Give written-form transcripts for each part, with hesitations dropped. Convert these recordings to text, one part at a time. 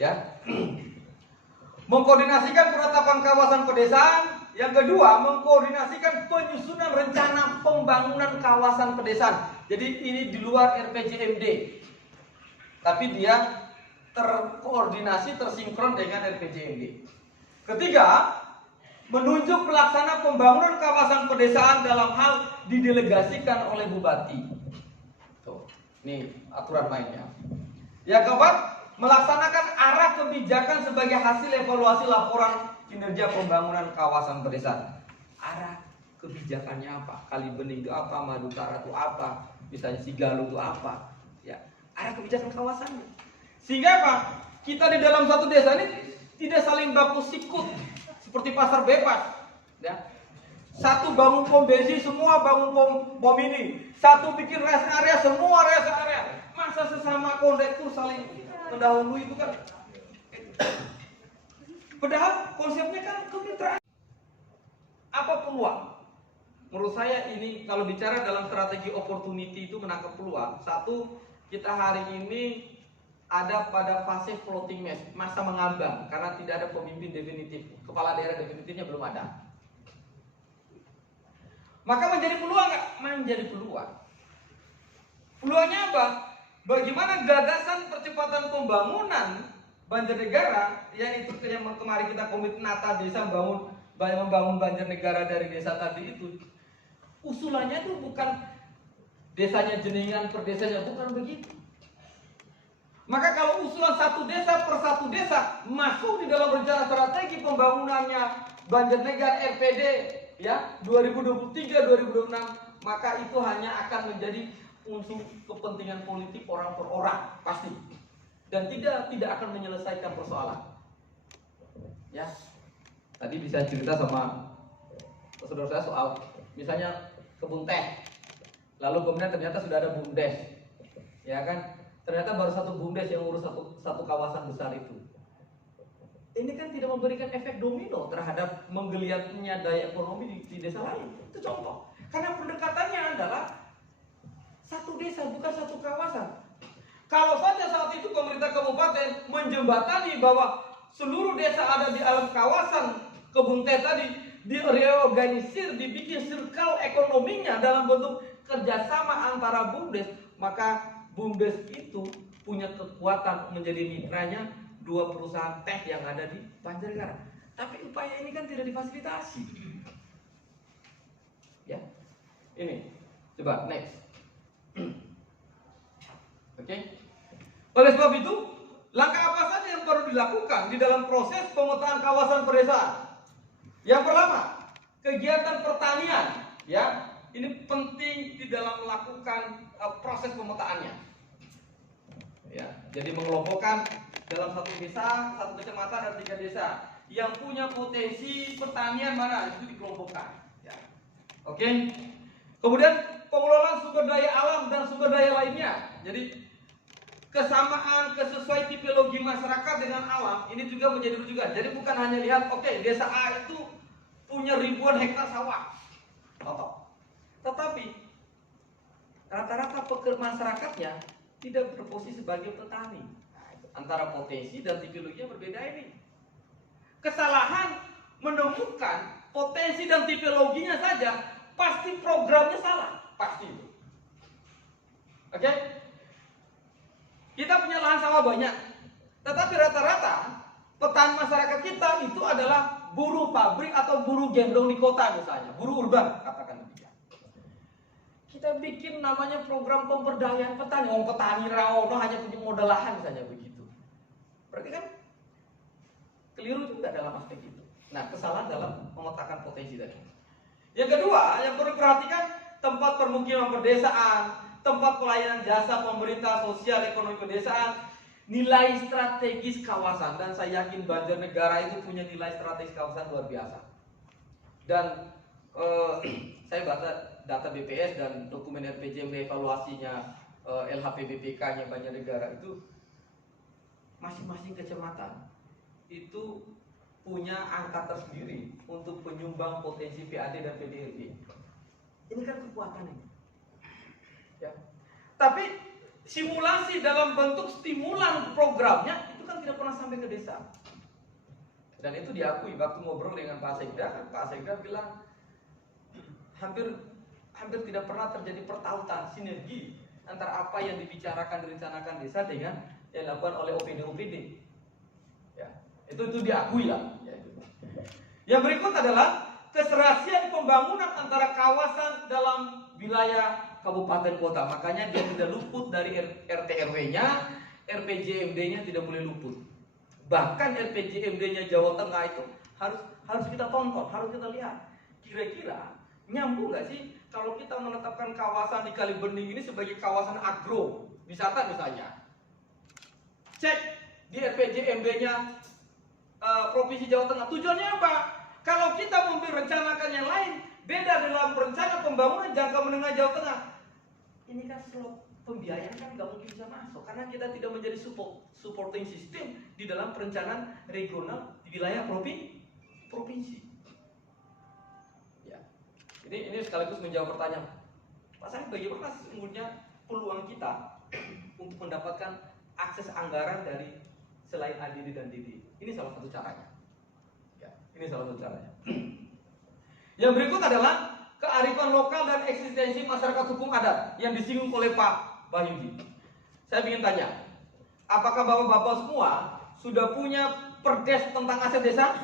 Ya. Mengkoordinasikan penetapan kawasan pedesaan. Yang kedua, mengkoordinasikan penyusunan rencana pembangunan kawasan pedesaan. Jadi ini di luar RPJMD, tapi dia terkoordinasi, tersinkron dengan RPJMD. Ketiga, menunjuk pelaksana pembangunan kawasan pedesaan dalam hal didelegasikan oleh bupati. Tuh, ini aturan mainnya. Yang keempat, melaksanakan arah kebijakan sebagai hasil evaluasi laporan kinerja pembangunan kawasan pedesaan. Arah kebijakannya apa? Kalibening itu apa? Madutara itu apa? Misalnya Sigalu itu apa? Ya, arah kebijakan kawasannya. Sehingga apa? Kita di dalam satu desa ini tidak saling baku sikut seperti pasar bebas. Ya. Satu bangun pom bensin, semua bangun pom ini. Satu bikin rest area, semua rest area. Masa sesama kondektur saling mendahului itu kan? Padahal konsepnya kan kemitraan. Apa peluang? Menurut saya ini kalau bicara dalam strategi opportunity itu menangkap peluang. Satu, kita hari ini ada pada fase floating mass, masa mengambang karena tidak ada pemimpin definitif, kepala daerah definitifnya belum ada. Maka menjadi peluang nggak? Menjadi peluang. Peluangnya apa? Bagaimana gagasan percepatan pembangunan Banjarnegara, yang itu yang kemarin kita komit Nata Desa membangun Banjarnegara dari desa tadi itu. Usulannya itu bukan desanya jenengan per desanya, bukan begitu. Maka kalau usulan satu desa per satu desa masuk di dalam rencana strategi pembangunannya Banjarnegara RPD ya 2023-2026, maka itu hanya akan menjadi unsur kepentingan politik orang per orang pasti, dan tidak akan menyelesaikan persoalan. Ya, tadi bisa cerita sama saudara saya soal misalnya kebun teh, lalu kemudian ternyata sudah ada BUMDes, ya kan? Ternyata baru satu BUMDes yang urus satu kawasan besar itu. Ini kan tidak memberikan efek domino terhadap menggeliatnya daya ekonomi di desa lain. Itu contoh. Karena pendekatannya adalah satu desa, bukan satu kawasan. Kalau saja saat itu pemerintah kabupaten menjembatani bahwa seluruh desa ada di dalam kawasan kebun teh tadi direorganisir, dibikin circle ekonominya dalam bentuk kerjasama antara BUMDes, maka BUMDes itu punya kekuatan menjadi mitranya dua perusahaan teh yang ada di Banjarnegara. Tapi upaya ini kan tidak difasilitasi. Ya, ini coba next. Oke. Oleh sebab itu, langkah apa saja yang perlu dilakukan di dalam proses pemetaan kawasan pedesaan? Yang pertama, kegiatan pertanian, ya. Ini penting di dalam melakukan proses pemetaannya. Ya, jadi mengelompokkan dalam satu desa, satu kecamatan dan 3 desa yang punya potensi pertanian mana itu dikelompokkan. Ya. Oke. Kemudian pengelolaan sumber daya alam dan sumber daya lainnya. Jadi kesamaan, kesesuaian tipologi masyarakat dengan alam ini juga menjadi rujukan. Jadi bukan hanya lihat, oke, desa A itu punya ribuan hektar sawah, tetapi rata-rata masyarakatnya tidak berposisi sebagai petani. Antara potensi dan tipologinya berbeda ini. Kesalahan menemukan potensi dan tipologinya saja, pasti programnya salah, pasti itu. Oke? Kita punya lahan sawah banyak, tetapi rata-rata petani masyarakat kita itu adalah buruh pabrik atau buruh gendong di kota misalnya, buruh urban katakan demikian. Kita bikin namanya program pemberdayaan petani, petani rawono hanya punya modal lahan saja begitu. Berarti kan keliru juga dalam aspek itu. Nah, kesalahan dalam memetakan potensi tadi. Yang kedua, yang perlu diperhatikan tempat permukiman pedesaan, tempat pelayanan jasa pemerintah sosial ekonomi pedesaan, nilai strategis kawasan, dan saya yakin Banjarnegara itu punya nilai strategis kawasan luar biasa. Dan saya baca data BPS dan dokumen RPJMD evaluasinya LHPBPK-nya Banjarnegara itu masing-masing kecamatan itu punya angka tersendiri untuk penyumbang potensi PAD dan PDRB. Ini kan kekuatannya. Ya. Tapi simulasi dalam bentuk stimulan programnya itu kan tidak pernah sama sampai ke desa. Dan itu diakui waktu ngobrol dengan Pak Sekda bilang hampir tidak pernah terjadi pertautan, sinergi antara apa yang dibicarakan, direncanakan desa dengan yang dilakukan oleh OPD. Ya, itu diakui lah. Ya, itu. Yang berikut adalah keserasian pembangunan antara kawasan dalam wilayah kabupaten kota. Makanya dia tidak luput dari RT RW-nya, RPJMD-nya tidak boleh luput. Bahkan RPJMD-nya Jawa Tengah itu harus kita tonton, harus kita lihat. Kira-kira nyambung nggak sih kalau kita menetapkan kawasan di Kalibening ini sebagai kawasan agro wisata misalnya? Cek di RPJMD-nya Provinsi Jawa Tengah. Tujuannya apa? Kalau kita merencanakan yang lain, beda dalam rencana pembangunan jangka menengah Jawa Tengah. Ini kan slot pembiayaan kan nggak mungkin bisa masuk karena kita tidak menjadi supporting system di dalam perencanaan regional di wilayah provinsi. Ya, ini sekaligus menjawab pertanyaan, Pak Sani, bagaimana sesungguhnya peluang kita untuk mendapatkan akses anggaran dari selain ADD dan DD? Ini salah satu caranya. Ya, ini salah satu caranya. Yang berikut adalah kearifan lokal dan eksistensi masyarakat hukum adat yang disinggung oleh Pak Bahyudi. Saya ingin tanya, apakah bapak-bapak semua sudah punya perdes tentang aset desa?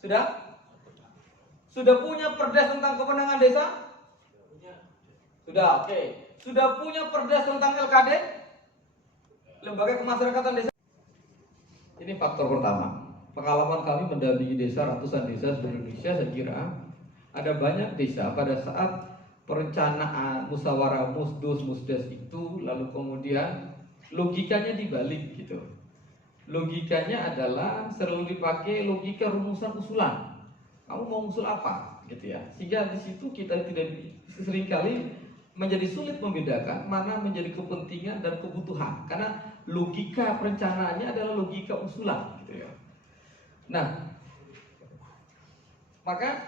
Sudah? Sudah punya perdes tentang kewenangan desa? Sudah, oke. Sudah punya perdes tentang LKD? Lembaga Kemasyarakatan Desa? Ini faktor pertama. Pengalaman kami mendampingi desa, ratusan desa seluruh Indonesia, saya kira ada banyak desa pada saat perencanaan musyawarah musdes itu, lalu kemudian logikanya dibalik gitu. Logikanya adalah selalu dipakai logika rumusan usulan. Kamu mau usul apa gitu ya. Sehingga di situ kita tidak seringkali menjadi sulit membedakan mana menjadi kepentingan dan kebutuhan karena logika perencanaannya adalah logika usulan gitu ya. Nah, maka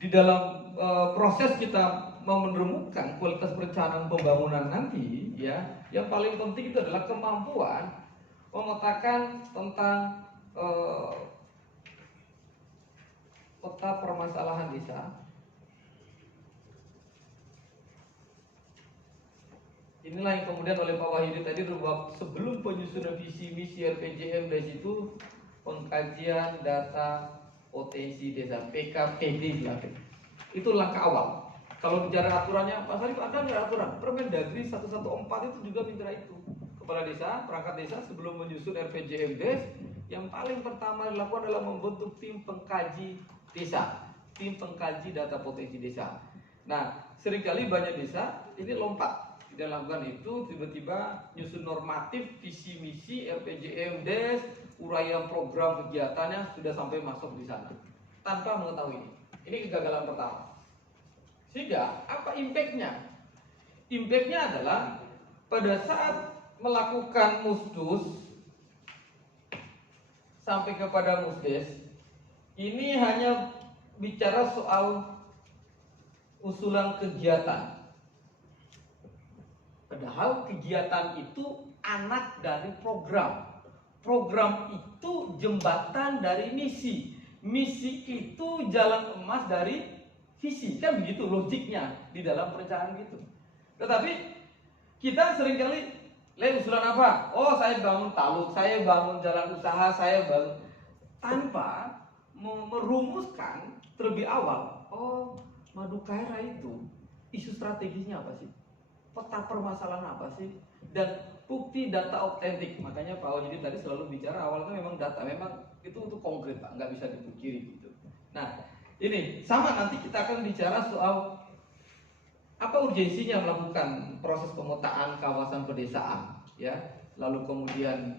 di dalam proses kita menemukan kualitas perencanaan pembangunan nanti ya, yang paling penting itu adalah kemampuan memetakan tentang peta permasalahan desa. Inilah yang kemudian oleh Pak Wahyudi tadi bahwa sebelum penyusunan visi misi RPJM dari situ pengkajian data potensi desa PKPD dilakukan. Itu langkah awal. Kalau bicara aturannya, Pak Sarif ada nggak aturan? Permendagri 114 itu juga minta itu. Kepala desa, perangkat desa sebelum menyusun RPJMD, yang paling pertama dilakukan adalah membentuk tim pengkaji desa, tim pengkaji data potensi desa. Nah, seringkali banyak desa ini lompat. Tidak lakukan itu, tiba-tiba nyusun normatif, visi misi, RPJMD, uraian program kegiatannya sudah sampai masuk di sana tanpa mengetahui ini. Ini kegagalan pertama. Sehingga apa impactnya? Impactnya adalah pada saat melakukan musdus sampai kepada musdes, ini hanya bicara soal usulan kegiatan. Padahal kegiatan itu anak dari program. Program itu jembatan dari misi. Misi itu jalan emas dari visi. Kan begitu logiknya di dalam perencanaan gitu. Tetapi kita seringkali usulan apa? Oh, saya bangun taluk, saya bangun jalan usaha, saya bangun, tanpa merumuskan terlebih awal. Oh, Madu Kaira itu isu strategisnya apa sih? Peta permasalahan apa sih? Dan bukti data autentik. Makanya Pak Wahyudi tadi selalu bicara awalnya memang data, memang itu konkret Pak, nggak bisa dipungkiri gitu. Nah, ini sama nanti kita akan bicara soal apa urgensinya melakukan proses pemetaan kawasan pedesaan, ya. Lalu kemudian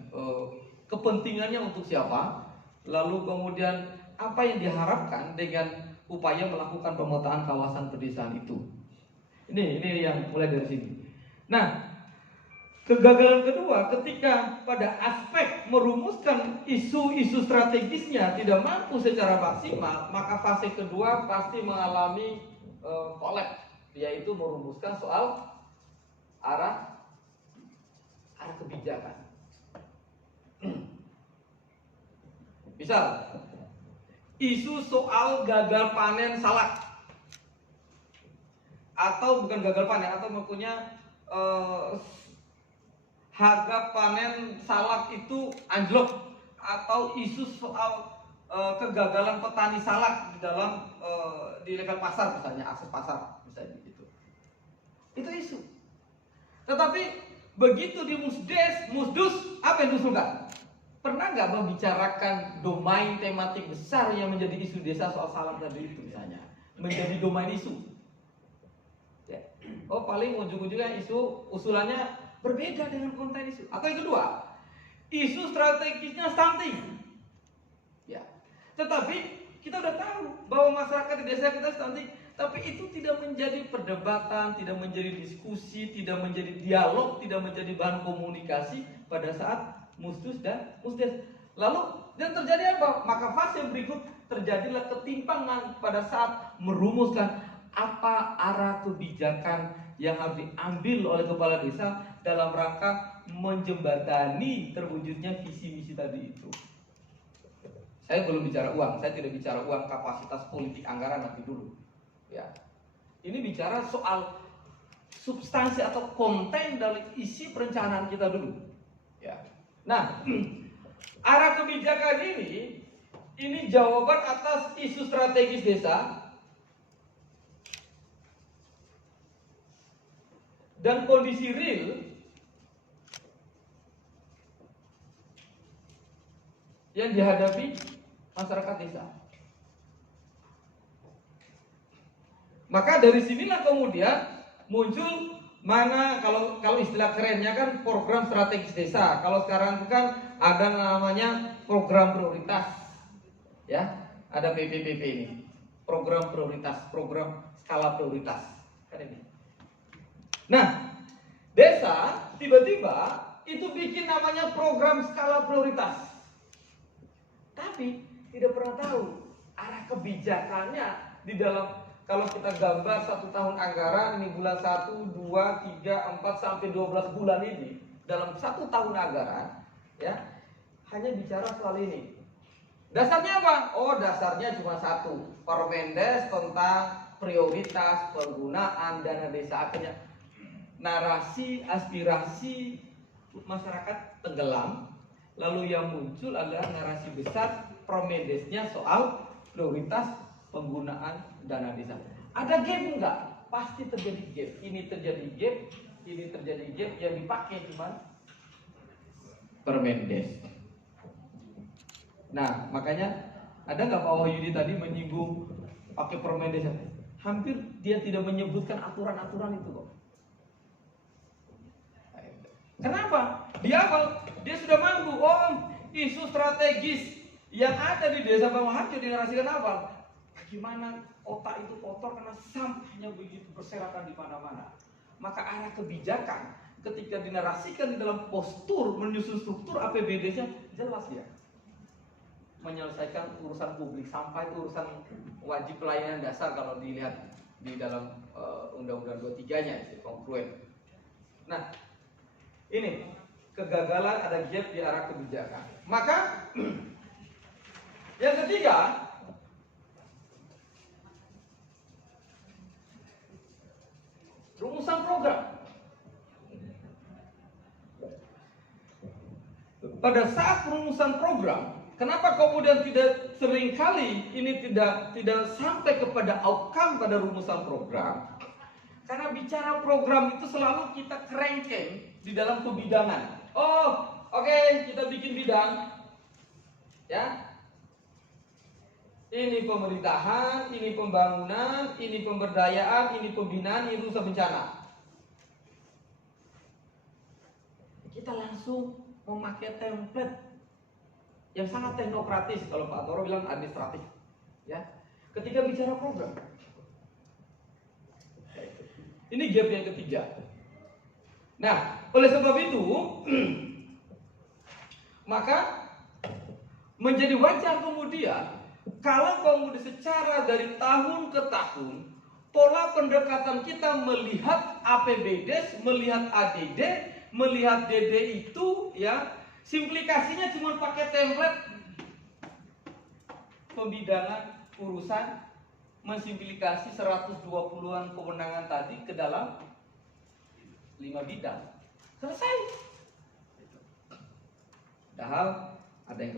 kepentingannya untuk siapa? Lalu kemudian apa yang diharapkan dengan upaya melakukan pemetaan kawasan pedesaan itu? Ini yang mulai dari sini. Nah, kegagalan kedua ketika pada aspek merumuskan isu-isu strategisnya tidak mampu secara maksimal, maka fase kedua pasti mengalami kolaps, yaitu merumuskan soal arah arah kebijakan. Misal, isu soal gagal panen salak, atau bukan gagal panen, atau maksudnya harga panen salak itu anjlok, atau isu soal kegagalan petani salak di dalam di level pasar, misalnya akses pasar, misalnya gitu. Itu isu. Tetapi begitu di musdus, apa yang diusulkan? Pernah nggak membicarakan domain tematik besar yang menjadi isu desa soal salak tadi itu, misalnya menjadi domain isu? Ya. Oh, paling ujung-ujungnya isu usulannya berbeda dengan konten isu. Atau yang kedua, isu strategisnya stunting. Ya. Tetapi kita udah tahu bahwa masyarakat di desa kita stunting, tapi itu tidak menjadi perdebatan, tidak menjadi diskusi, tidak menjadi dialog, tidak menjadi bahan komunikasi pada saat musdus dan musdes. Lalu dan terjadi apa? Maka fase berikut terjadilah ketimpangan pada saat merumuskan apa arah kebijakan yang harus diambil oleh kepala desa dalam rangka menjembatani terwujudnya visi misi tadi itu. Saya belum bicara uang, saya tidak bicara uang, kapasitas politik anggaran nanti dulu. Ya, ini bicara soal substansi atau konten dari isi perencanaan kita dulu. Ya, nah, arah kebijakan ini jawaban atas isu strategis desa dan kondisi real yang dihadapi masyarakat desa. Maka dari sinilah kemudian muncul mana kalau istilah kerennya kan program strategis desa. Kalau sekarang kan ada namanya program prioritas. Ya, ada PPPP ini. Program prioritas, program skala prioritas. Kan ini. Nah, desa tiba-tiba itu bikin namanya program skala prioritas. Tapi tidak pernah tahu arah kebijakannya di dalam, kalau kita gambar 1 tahun anggaran, ini bulan 1, 2, 3, 4 sampai 12 bulan ini, dalam 1 tahun anggaran, ya, hanya bicara soal ini. Dasarnya apa? Oh, dasarnya cuma satu, Permendes tentang prioritas penggunaan dana desa. Akhirnya narasi, aspirasi masyarakat tenggelam. Lalu yang muncul adalah narasi besar Permendesnya soal prioritas penggunaan dana desa. Ada gap enggak? Pasti terjadi gap. Ini terjadi gap, ini terjadi gap, yang dipakai cuma Permendes. Nah, makanya ada nggak Pak Wahyudi tadi menyinggung pakai Permendes? Hampir dia tidak menyebutkan aturan-aturan itu kok. Kenapa? Di awal dia sudah mampu. Oh, isu strategis yang ada di desa Bawah Harjo dinarasikan apa? Bagaimana otak itu kotor karena sampahnya begitu berserakan di mana-mana. Maka arah kebijakan ketika dinarasikan di dalam postur menyusun struktur APBD-nya jelas ya. Menyelesaikan urusan publik sampai urusan wajib pelayanan dasar kalau dilihat di dalam Undang-Undang 23-nya itu kongruen. Nah, ini kegagalan, ada gap di arah kebijakan. Maka yang ketiga, rumusan program. Pada saat rumusan program, kenapa kemudian tidak seringkali ini tidak sampai kepada outcome pada rumusan program? Karena bicara program itu selalu kita kerengkeng di dalam kebidangan. Oh, oke, kita bikin bidang, ya. Ini pemerintahan, ini pembangunan, ini pemberdayaan, ini pembinaan, ini usaha bencana. Kita langsung memakai template yang sangat teknokratis, kalau Pak Toro bilang administratif, ya. Ketika bicara program, ini gap yang ketiga. Nah, oleh sebab itu, maka menjadi wajar kemudian kalau kemudian secara dari tahun ke tahun pola pendekatan kita melihat APBD, melihat ADD, melihat DD itu ya simplikasinya cuma pakai template pembidangan urusan mensimplikasi 120-an kewenangan tadi ke dalam 5 bidang. Selesai. Padahal ada yang